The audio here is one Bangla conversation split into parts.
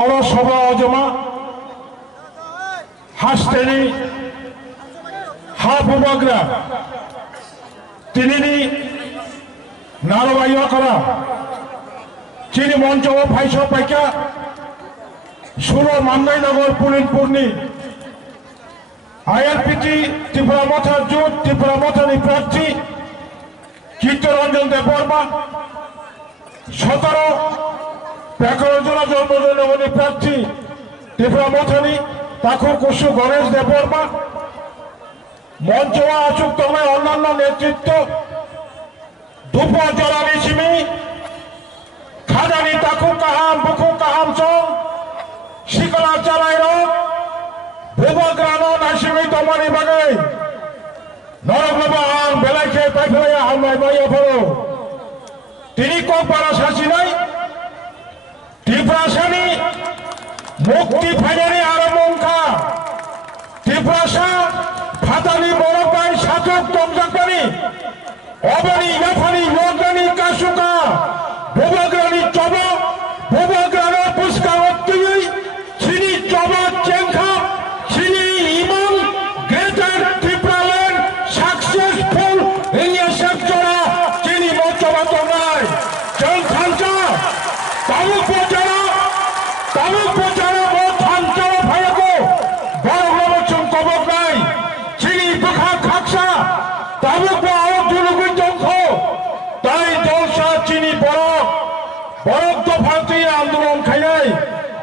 অলসভা অজমা হাসতেনি হাফ বাগরা তিনি নারবাইয়া করা চিনি মঞ্চ ও ফাইস পাইকা সুর মান্দাইনগর পুলিন পূর্ণি আইএলপিটি ত্রিপুরা মথার জোট ত্রিপুরা মথানি প্রার্থী চিত্তরঞ্জন দেববর্মা 17 প্যাকরজোড়া জন্মদিনী প্রার্থী ত্রিপুরা মথানি তাকু কুসু গণেশ দেববর্মা মঞ্চ আচুক তমে অন্যান্য নেতৃত্ব দুপুর জলানি সিমি খাজানি তাকু কাহাম বুকু কাহাম সং শিকলা চালাই রং ভূবগ্রানো নাসিমি তমানি বাগে নরগ্রবা আং বেলাইকে পাইফেলাইয়া হামলাই বাইয়া ফলো তিনি কোক পারা শাসি নাই ত্রিপুরাসানি মুক্তি ফাইনানি আরমঙ্কা ত্রিপুরাসা ফাতানি বড়পাই সাজক তমজাকানি অবনি ইয়াফানি যোগানি কাশুকা ভূবগ্রানি চব ভূবগ্রানো পুষ্কা অত্তুই চিনি চব চেংখা চিনি ইমাম গ্রেটার ত্রিপুরাল্যান্ড সাকসেসফুল ইন্ডিয়া সেক্টরা চিনি মঞ্চবা তোমরাই চল খানচা তালুক প্রচারা ও খানচা ভাইয়াকো বড় বড় কবক নাই চিনি বুখা খাকসা তালুক আও দুলুগুই জংখ তাই জলসা চিনি বরক দফাতে আন্দোলন খাইনাই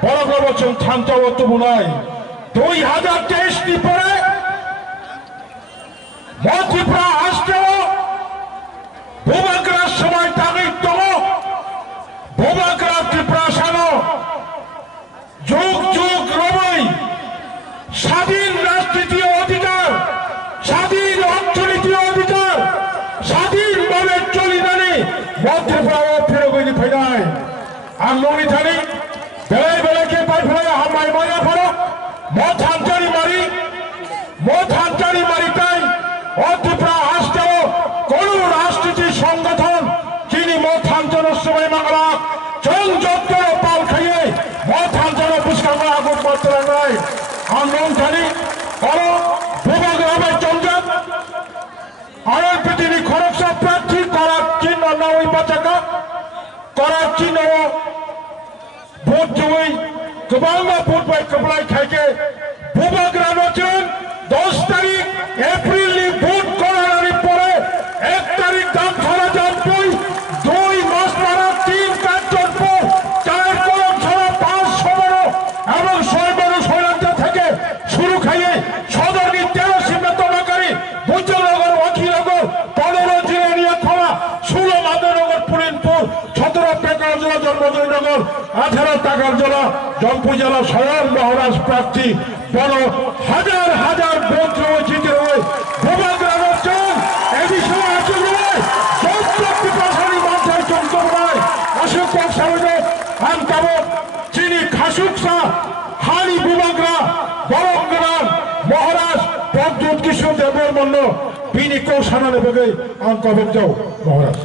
বড় বড় খানচা ও তুমুনাই 2023 পরে ত্রিপুরা আসতেও ভূবগ্রার সময় তাগিদ দল ভূবগ্রা ত্রিপুরা সানো যুগ যুগ রবই স্বাধীন রাজনীতি অধিকার স্বাধীন অর্থনীতি অধিকার স্বাধীনভাবে চলিদানি ত্রিপুরা ফেরোগিনি ফেরায় আর ননি থানি বেলায় বেলাকে পাই ফেলায় হামাই মায়া ফেলো মত হাঞ্চারি মারিটাই ত্রিপুরা আসতেও কোন রাজনীতি সংগঠন যিনি মত হাঞ্চানোর সময় বাংলা চল যত্র পাল খাইয়ে মত হাঞ্চানো পুষ্কাঙ্গ আগুন মাত্র নয় আন্দোলন খানি বড় ভূভাগ্রামে চলছেন আরো পৃথিবী খরকসা প্রার্থী করার চিহ্ন নয় বাচাকা করার চিহ্ন ভোট জুই গোবাঙ্গা ভোট বাই কপলাই খাইকে ভূভাগ্রাম আছেন 10 তারিখ এপ্রিল ভোট করার পরে 1 তারিখ দাম ছাড়া জানবই 2 মাস পর 3 কার্যর পর 4 করোড় ছাড়া 5 17 এবং 6 শৈলাঞ্চল থেকে শুরু খাইয়ে সদরনি 13 সীমান্তকারী বুদ্ধনগর অখিলনগর 15 জিরানিয়া খাওয়া 16 মাদনগর পুরিনপুর 17 পেকারজলা জন্মজয়নগর 18 টাকারজলা জনপুর জেলা স্বয়ং মহারাজ প্রার্থী বড় হাজার হাজার ভোট জিতে রয়ে ভূভাগ্রাম অঞ্চল এ বিষয়ে আছে অশোক সামনে আনকাব চিনি খাসুকসা হানি ভূভাগ্রা বরগ্রাম মহারাজ প্রদ্যুৎ কিশোর দেবের মন্য বিনি কৌশানা নেবে আনকাব যাও মহারাজ